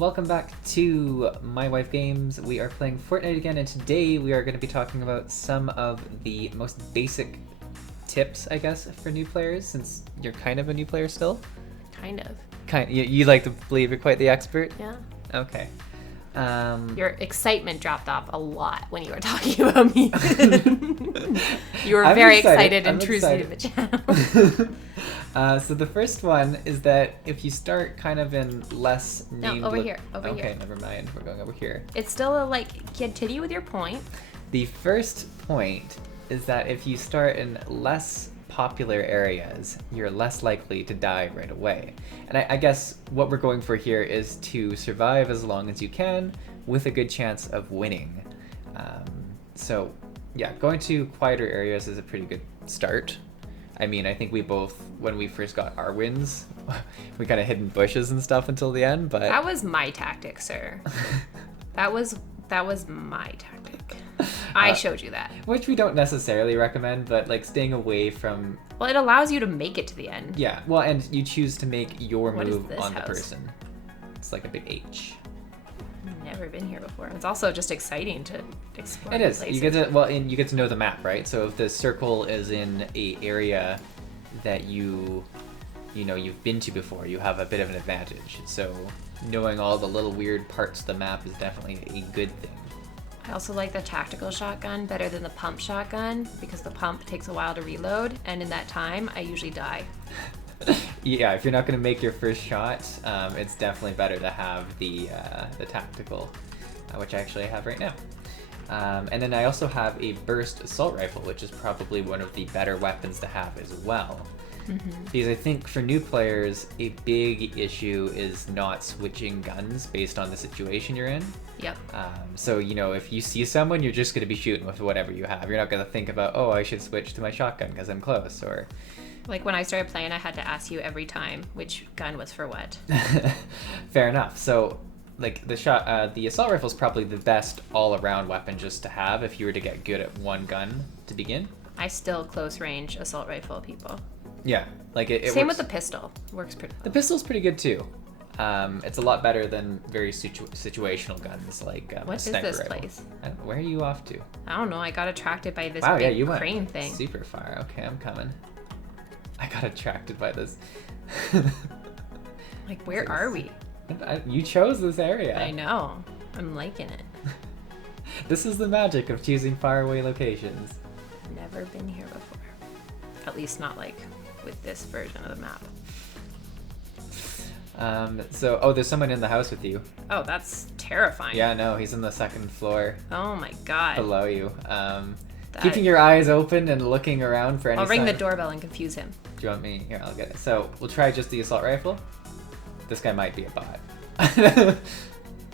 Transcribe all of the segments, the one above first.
welcome back to My Wife Games. We are playing Fortnite again, and today we are going to be talking about some of the most basic tips, I guess, for new players, since you're kind of a new player still. Kind of. You like to believe you're quite the expert? Yeah. Okay. Your excitement dropped off a lot when you were talking about me. You were very excited intruding the channel. So the first one is that if you start kind of in less named... No, over here. Okay, never mind. We're going over here. It's still continue with your point. The first point is that if you start in less popular areas, you're less likely to die right away. And I guess what we're going for here is to survive as long as you can with a good chance of winning. So yeah, going to quieter areas is a pretty good start. I mean, I think we both, when we first got our wins, we kind of hid in bushes and stuff until the end, but... That was my tactic, sir. That was my tactic. I showed you that. Which we don't necessarily recommend, but like staying away from... Well, it allows you to make it to the end. Yeah, well, and you choose to make your move on the house? person. It's like a big H. Never been here before. It's also just exciting to explore. It is. Places. You get to, well, and you get to know the map, right? So if the circle is in a area that you've been to before, you have a bit of an advantage. So knowing all the little weird parts of the map is definitely a good thing. I also like the tactical shotgun better than the pump shotgun because the pump takes a while to reload, and in that time, I usually die. Yeah, if you're not going to make your first shot, it's definitely better to have the tactical, which I actually have right now. And then I also have a burst assault rifle, which is probably one of the better weapons to have as well. Mm-hmm. Because I think for new players, a big issue is not switching guns based on the situation you're in. Yep. So, if you see someone, you're just going to be shooting with whatever you have. You're not going to think about, oh, I should switch to my shotgun because I'm close, or... Like when I started playing, I had to ask you every time which gun was for what. Fair enough. So, like the assault rifle is probably the best all-around weapon just to have if you were to get good at one gun to begin. I still close range assault rifle people. Yeah, like it Same works. with the pistol. Works pretty well. The pistol's pretty good too. It's a lot better than very situational guns like what a sniper is this rifle. place? Where are you off to? I don't know. I got attracted by this big you crane thing. Super far. Okay, I'm coming. I got attracted by this. Like, where are we? You chose this area. I know. I'm liking it. This is the magic of choosing faraway locations. Never been here before. At least not like with this version of the map. There's someone in the house with you. Oh, that's terrifying. Yeah, no, he's on the second floor. Oh my god. Below you. Keeping your eyes open and looking around for any I'll ring sign. the doorbell and confuse him. Do you want me? Here, I'll get it. So, we'll try just the assault rifle. This guy might be a bot.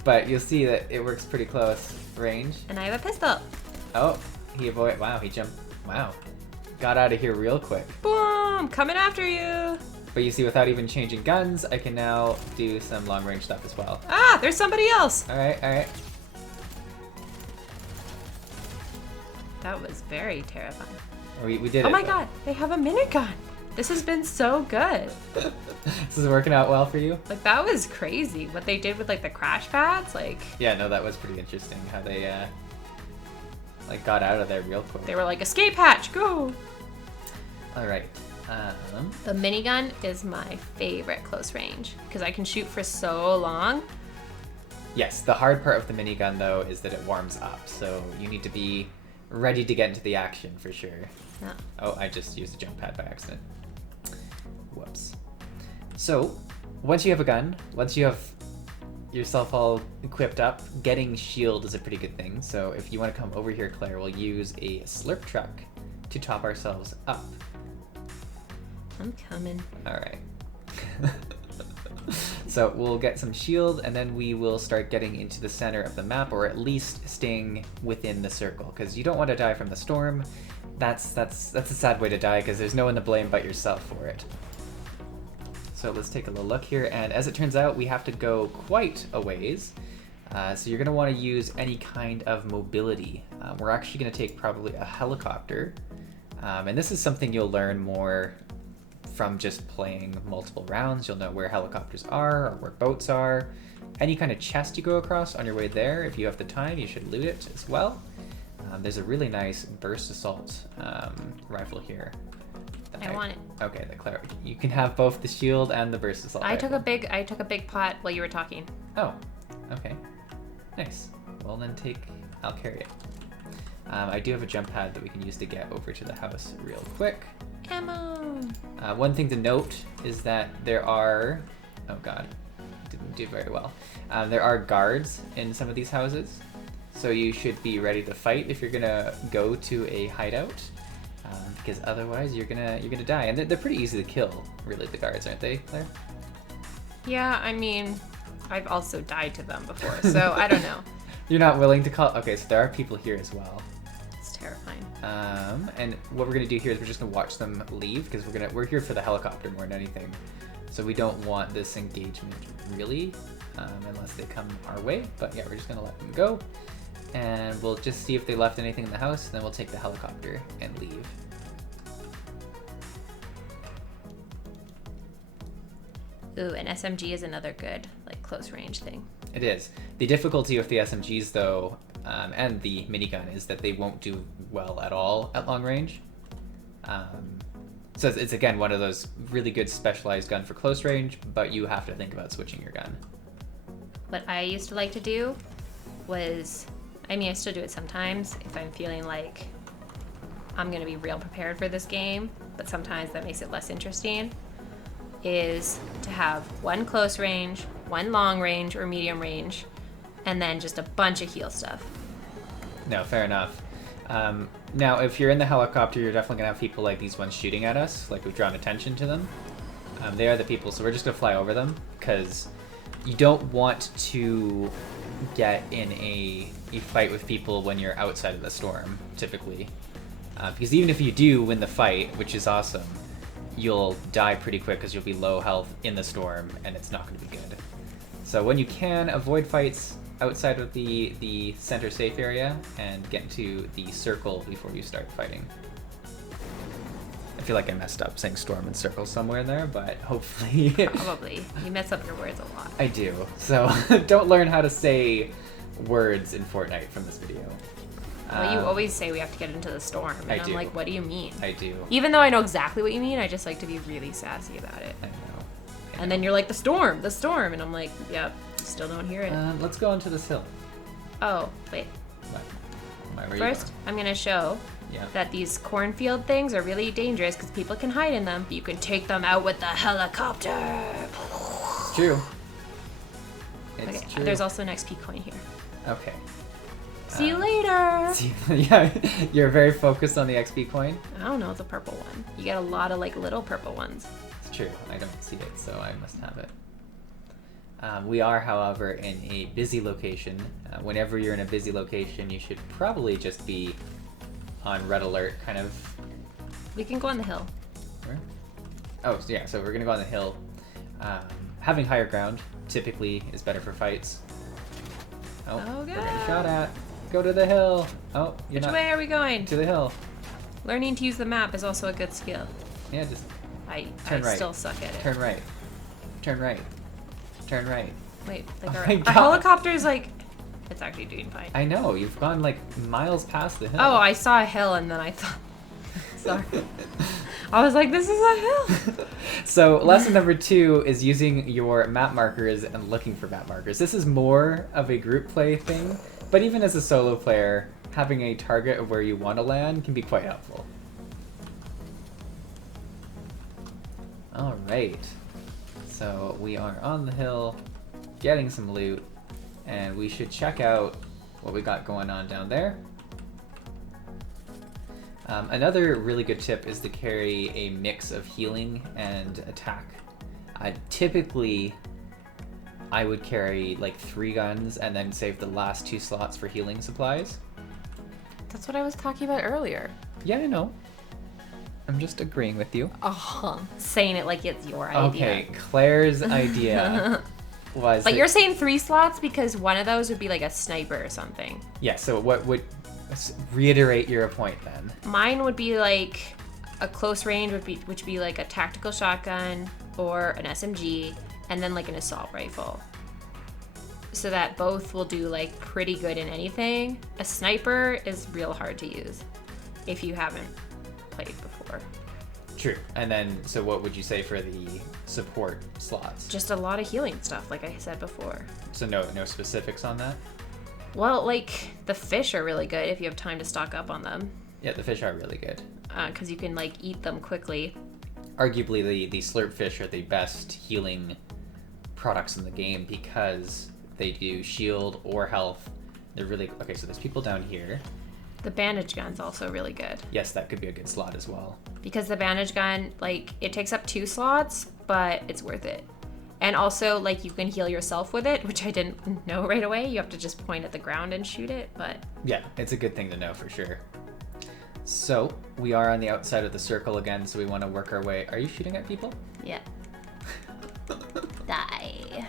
But you'll see that it works pretty close range. And I have a pistol. Oh, he avoided. Wow, he jumped. Wow. Got out of here real quick. Boom! Coming after you! But you see, without even changing guns, I can now do some long range stuff as well. Ah, there's somebody else! Alright. That was very terrifying. We did it. Oh my god, they have a minigun! This has been so good. This is working out well for you? Like, that was crazy. What they did with, like, the crash pads, like... Yeah, no, that was pretty interesting, how they, got out of there real quick. They were like, escape hatch, go! Alright. The minigun is my favorite close range, because I can shoot for so long. Yes, the hard part of the minigun, though, is that it warms up, so you need to be ready to get into the action for sure. Yeah. Oh, I just used a jump pad by accident. Whoops. So, once you have a gun, once you have yourself all equipped up, getting shield is a pretty good thing. So if you want to come over here, Claire, we'll use a slurp truck to top ourselves up. I'm coming. Alright. So we'll get some shield, and then we will start getting into the center of the map, or at least staying within the circle, because you don't want to die from the storm. That's a sad way to die, because there's no one to blame but yourself for it. So let's take a little look here, and as it turns out, we have to go quite a ways. So you're going to want to use any kind of mobility. We're actually going to take probably a helicopter, and this is something you'll learn more from just playing multiple rounds. You'll know where helicopters are or where boats are. Any kind of chest you go across on your way there, if you have the time, you should loot it as well. There's a really nice burst assault rifle here. I want it. Okay, you can have both the shield and the burst assault rifle. I took a big pot while you were talking. Oh, okay. Nice. Well then I'll carry it. I do have a jump pad that we can use to get over to the house real quick. Ammo! One thing to note is that there are... Oh god, didn't do very well. There are guards in some of these houses, so you should be ready to fight if you're gonna go to a hideout, because otherwise you're gonna die. And they're pretty easy to kill, really, the guards, aren't they, Claire? Yeah, I mean, I've also died to them before, so I don't know. You're not willing to call... Okay, so there are people here as well. It's terrifying. And what we're gonna do here is we're just gonna watch them leave, because we're here for the helicopter more than anything. So we don't want this engagement really, unless they come our way. But yeah, we're just gonna let them go, and we'll just see if they left anything in the house, and then we'll take the helicopter and leave. Ooh, an SMG is another good, like, close range thing. It is. The difficulty with the SMGs, though, and the minigun, is that they won't do well at all at long range. So it's, again, one of those really good specialized gun for close range, but you have to think about switching your gun. What I used to like to do was, I mean, I still do it sometimes if I'm feeling like I'm going to be real prepared for this game, but sometimes that makes it less interesting, is to have one close range, one long range or medium range, and then just a bunch of heal stuff. No, fair enough. Now, if you're in the helicopter, you're definitely going to have people like these ones shooting at us, like we've drawn attention to them. They are the people, so we're just going to fly over them, because you don't want to get in a fight with people when you're outside of the storm, typically. Because even if you do win the fight, which is awesome, you'll die pretty quick because you'll be low health in the storm, and it's not going to be good. So when you can, avoid fights outside of the center safe area and get into the circle before you start fighting. I feel like I messed up saying storm and circle somewhere there, but hopefully... Probably. You mess up your words a lot. I do. So don't learn how to say words in Fortnite from this video. Well, you always say we have to get into the storm, and I'm like, what do you mean? I do. Even though I know exactly what you mean, I just like to be really sassy about it. I know. And then you're like, the storm, and I'm like, yep, still don't hear it. Let's go onto this hill. Oh, wait. What? Where First, I'm going to show that these cornfield things are really dangerous because people can hide in them, but you can take them out with the helicopter. It's true. It's true. There's also an XP coin here. Okay. See you later. Yeah, you're very focused on the XP coin. I don't know, it's a purple one. You get a lot of like little purple ones. It's true. I don't see it, so I must have it. We are, however, in a busy location. Whenever you're in a busy location, you should probably just be on red alert, kind of. We can go on the hill. Where? Oh, yeah, so we're going to go on the hill. Having higher ground typically is better for fights. Oh, God. We're getting shot at. Go to the hill. Oh, you're Which way are we going? To the hill. Learning to use the map is also a good skill. Yeah, just I right. still suck at it. Turn right. Turn right. Turn right. Wait, Oh like my our God. helicopter's like, it's actually doing fine. I know, you've gone like miles past the hill. Oh, I saw a hill and then I thought, sorry. I was like, this is a hill. So lesson number 2 is using your map markers and looking for map markers. This is more of a group play thing, but even as a solo player, having a target of where you want to land can be quite helpful. All right. So we are on the hill, getting some loot, and we should check out what we got going on down there. Another really good tip is to carry a mix of healing and attack. Typically, I would carry like 3 guns and then save the last 2 slots for healing supplies. That's what I was talking about earlier. Yeah, I know. I'm just agreeing with you. Saying it like it's your idea. Okay, Claire's idea was... But you're saying 3 slots because one of those would be like a sniper or something. Yeah, so what would... Reiterate your point then. Mine would be like a close range, which would be like a tactical shotgun or an SMG, and then like an assault rifle. so that both will do like pretty good in anything. A sniper is real hard to use if you haven't played before. True. And then, so what would you say for the support slots? Just a lot of healing stuff, like I said before. So no specifics on that? Well, like the fish are really good if you have time to stock up on them. Yeah, the fish are really good. Because you can like eat them quickly. Arguably, the slurp fish are the best healing products in the game because they do shield or health. They're really okay. So there's people down here. The bandage gun's also really good. Yes, that could be a good slot as well. Because the bandage gun, like, it takes up 2 slots, but it's worth it. And also, like, you can heal yourself with it, which I didn't know right away. You have to just point at the ground and shoot it, but... Yeah, it's a good thing to know for sure. So, we are on the outside of the circle again, so we want to work our way... Are you shooting at people? Yeah. Die.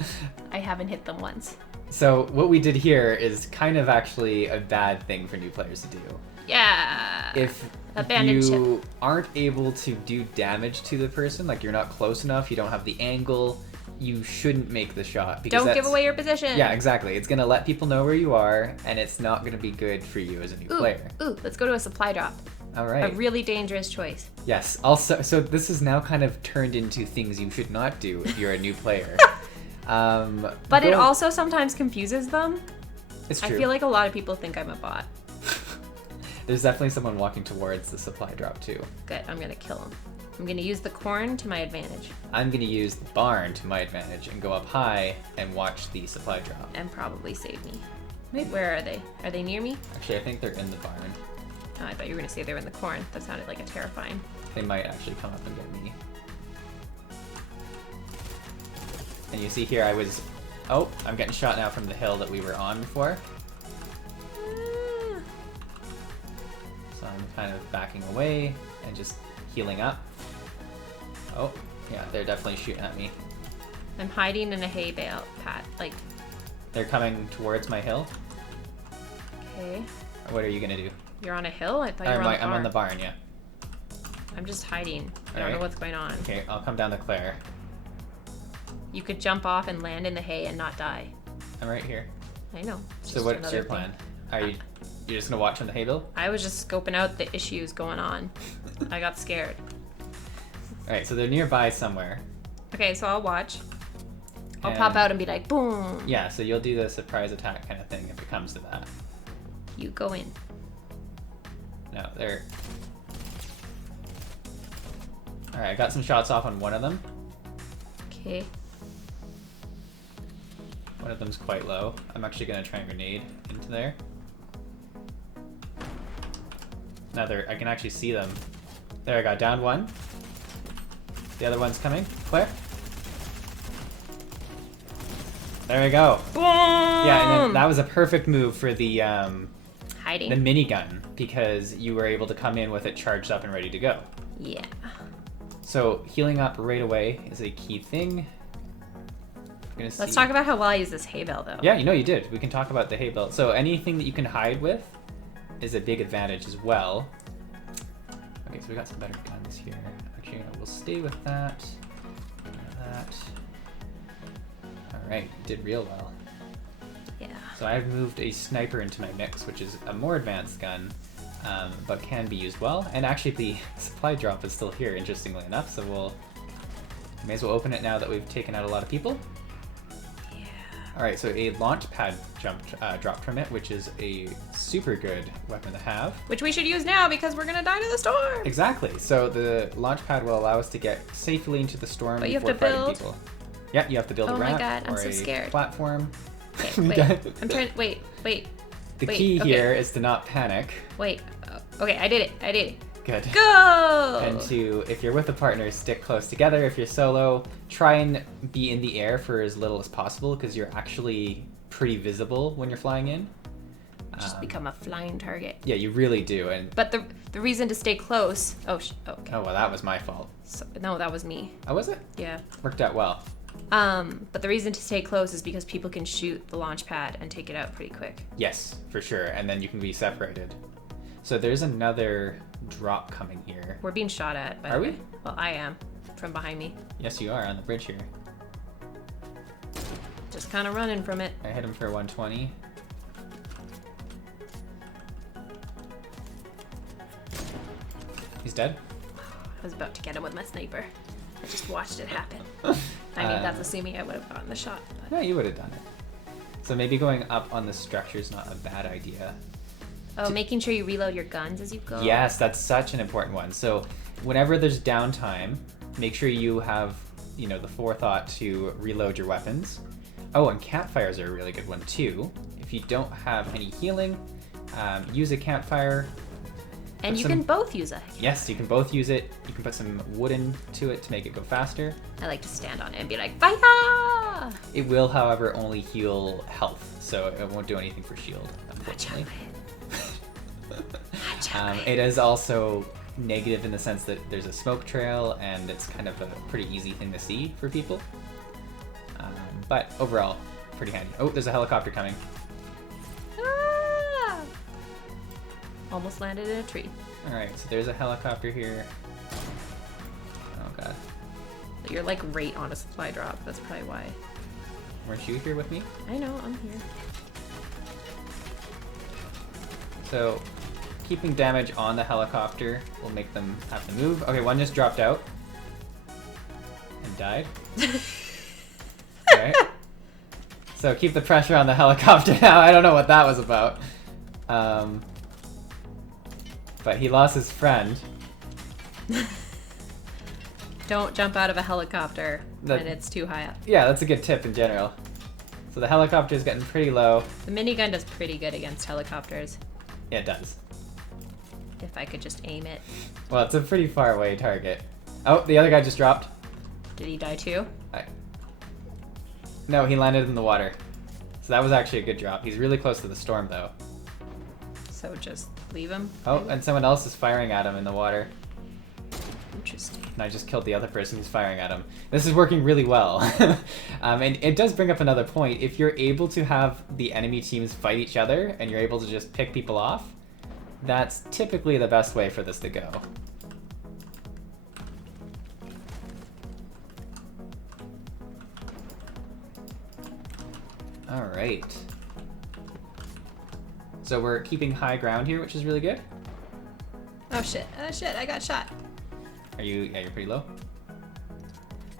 I haven't hit them once. So, what we did here is kind of actually a bad thing for new players to do. Yeah. If you aren't able to do damage to the person, like you're not close enough, you don't have the angle, you shouldn't make the shot. Because don't give away your position. Yeah, exactly. It's going to let people know where you are, and it's not going to be good for you as a new player. Ooh, let's go to a supply drop. All right. A really dangerous choice. Yes. Also, so this is now kind of turned into things you should not do if you're a new player. But it also sometimes confuses them. It's true. I feel like a lot of people think I'm a bot. There's definitely someone walking towards the supply drop too. Good, I'm gonna kill him. I'm gonna use the corn to my advantage. I'm gonna use the barn to my advantage and go up high and watch the supply drop. And probably save me. Wait, where are they? Are they near me? Actually, I think they're in the barn. Oh, I thought you were gonna say they were in the corn. That sounded like a terrifying. They might actually come up and get me. And you see here I was... Oh, I'm getting shot now from the hill that we were on before. So I'm kind of backing away and just healing up. Oh, yeah, they're definitely shooting at me. I'm hiding in a hay bale, Pat. Like... They're coming towards my hill. Okay. What are you gonna do? You're on a hill? I thought you were on the barn. I'm on the barn, yeah. I'm just hiding. I don't Alright. know what's going on. Okay, I'll come down to Claire. You could jump off and land in the hay and not die. I'm right here. I know. So what's your plan? Are you you're just gonna watch from the hay bale? I was just scoping out the issues going on. I got scared. Alright, so they're nearby somewhere. Okay, so I'll watch. I'll pop out and be like, boom. Yeah, so you'll do the surprise attack kind of thing if it comes to that. You go in. No, they're... Alright, I got some shots off on one of them. Okay. One of them's quite low. I'm actually gonna try and grenade into there. Another, I can actually see them. There, I got down one. The other one's coming. Claire? There we go. Boom! Yeah, and then that was a perfect move for the hiding. the minigun because you were able to come in with it charged up and ready to go. Yeah. So healing up right away is a key thing. Let's talk about how well I use this hay bale, though. Yeah, you know you did. We can talk about the hay bale. So anything that you can hide with is a big advantage as well. Okay, so we got some better guns here. Actually, we'll stay with that. That. All right, did real well. Yeah. So I've moved a sniper into my mix, which is a more advanced gun, but can be used well. And actually, the supply drop is still here, interestingly enough. So we'll may as well open it now that we've taken out a lot of people. Yeah. All right, so a launch pad dropped from it, which is a super good weapon to have. Which we should use now because we're gonna die to the storm. Exactly. So the launch pad will allow us to get safely into the storm But you have before to fighting build. people. Yeah, you have to build a Oh my ramp God, I'm or so a scared. platform. Okay, wait. I'm trying. Wait. The key here is to not panic. Wait. Okay, I did it. Good. Go! And to, if you're with a partner, stick close together. If you're solo, try and be in the air for as little as possible because you're actually pretty visible when you're flying in. Just become a flying target. Yeah, you really do. And But the reason to stay close. Okay. oh well, that was my fault. So, no, that was me. Oh, was it? Yeah. Worked out well. But the reason to stay close is because people can shoot the launch pad and take it out pretty quick. Yes, for sure. And then you can be separated. So there's another drop coming here. We're being shot at. By Are the we? way. Well, I am from behind me. Yes, you are on the bridge here. Just kind of running from it. I hit him for 120. He's dead. I was about to get him with my sniper. I just watched it happen. I mean, that's assuming I would have gotten the shot. But... No, you would have done it. So maybe going up on the structure is not a bad idea. Oh, making sure you reload your guns as you go. Yes, that's such an important one. So whenever there's downtime, make sure you have, you know, the forethought to reload your weapons. Oh, and campfires are a really good one too. If you don't have any healing, use a campfire. And you can both use it. Yes, you can both use it. You can put some wood into it to make it go faster. I like to stand on it and be like, fire! It will, however, only heal health, so it won't do anything for shield, unfortunately. It is also negative in the sense that there's a smoke trail, and it's kind of a pretty easy thing to see for people. But overall, pretty handy. Oh, there's a helicopter coming. Ah! Almost landed in a tree. Alright, so there's a helicopter here. Oh god. You're like right on a supply drop. That's probably why. Weren't you here with me? I know, I'm here. So, keeping damage on the helicopter will make them have to move. Okay, one just dropped out. And died. Alright. So keep the pressure on the helicopter now. I don't know what that was about. But he lost his friend. Don't jump out of a helicopter when it's too high up. Yeah, that's a good tip in general. So the helicopter is getting pretty low. The minigun does pretty good against helicopters. Yeah, it does. If I could just aim it. Well, it's a pretty far away target. Oh, the other guy just dropped. Did he die too? No, he landed in the water. So that was actually a good drop. He's really close to the storm, though. So just leave him? Oh, and someone else is firing at him in the water. Interesting. And I just killed the other person who's firing at him. This is working really well. And it does bring up another point. If you're able to have the enemy teams fight each other, and you're able to just pick people off, that's typically the best way for this to go. Alright. So we're keeping high ground here, which is really good. Oh shit, I got shot. Are you, yeah, you're pretty low?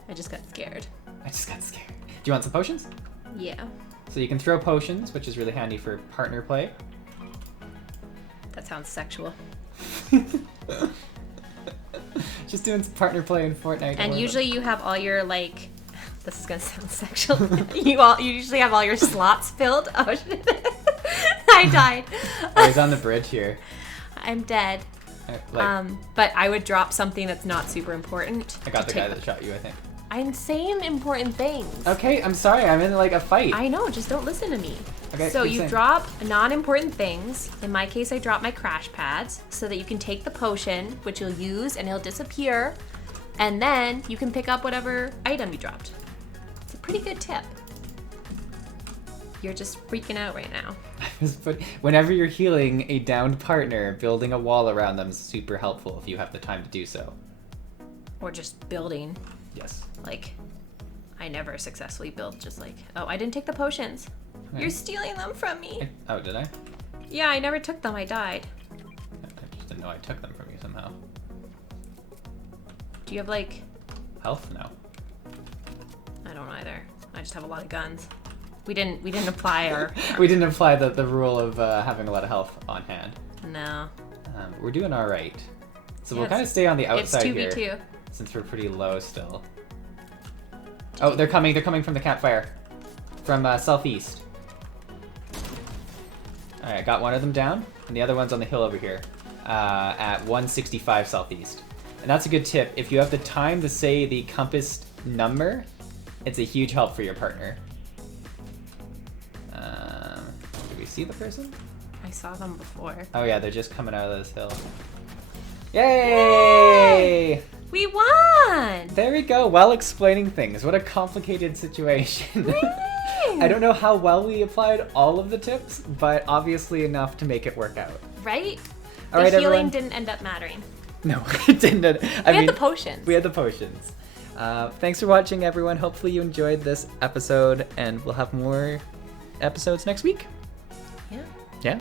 I just got scared. I just got scared. Do you want some potions? Yeah. So you can throw potions, which is really handy for partner play. That sounds sexual. Just doing some partner play in Fortnite. And usually you have all your, like, this is gonna sound sexual. You usually have all your slots filled. Oh shit. I died. Oh, he's on the bridge here. I'm dead. But I would drop something that's not super important. I got the guy that shot you, I think. I'm saying important things. Okay, I'm sorry. I'm in like a fight. I know, just don't listen to me. Okay, so keep you saying. drop non-important things. In my case, I drop my crash pads so that you can take the potion, which you'll use and it'll disappear. And then you can pick up whatever item you dropped. It's a pretty good tip. You're just freaking out right now. Whenever you're healing a downed partner, building a wall around them is super helpful if you have the time to do so. Or just building. Yes. Like, I never successfully built just like, oh, I didn't take the potions. Okay. You're stealing them from me. Oh, did I? Yeah, I never took them. I died. I just didn't know I took them from you somehow. Do you have like... Health? No. I don't either. I just have a lot of guns. We didn't apply our... We didn't apply the rule of having a lot of health on hand. No. We're doing all right. So Yeah, we'll kind of stay on the outside it's 2v2. here, since we're pretty low still. Oh, they're coming from the campfire. From southeast. Alright, got one of them down, and the other one's on the hill over here. At 165 southeast. And that's a good tip. If you have the time to say the compass number, it's a huge help for your partner. Do we see the person? I saw them before. Oh yeah, they're just coming out of this hill. Yay! We won! There we go, well explaining things. What a complicated situation. I don't know how well we applied all of the tips, but obviously enough to make it work out. Right? All right, the healing everyone. didn't end up mattering. No, it didn't. We had the potions. We had the potions. Thanks for watching, everyone. Hopefully you enjoyed this episode, and we'll have more episodes next week. Yeah. Yeah.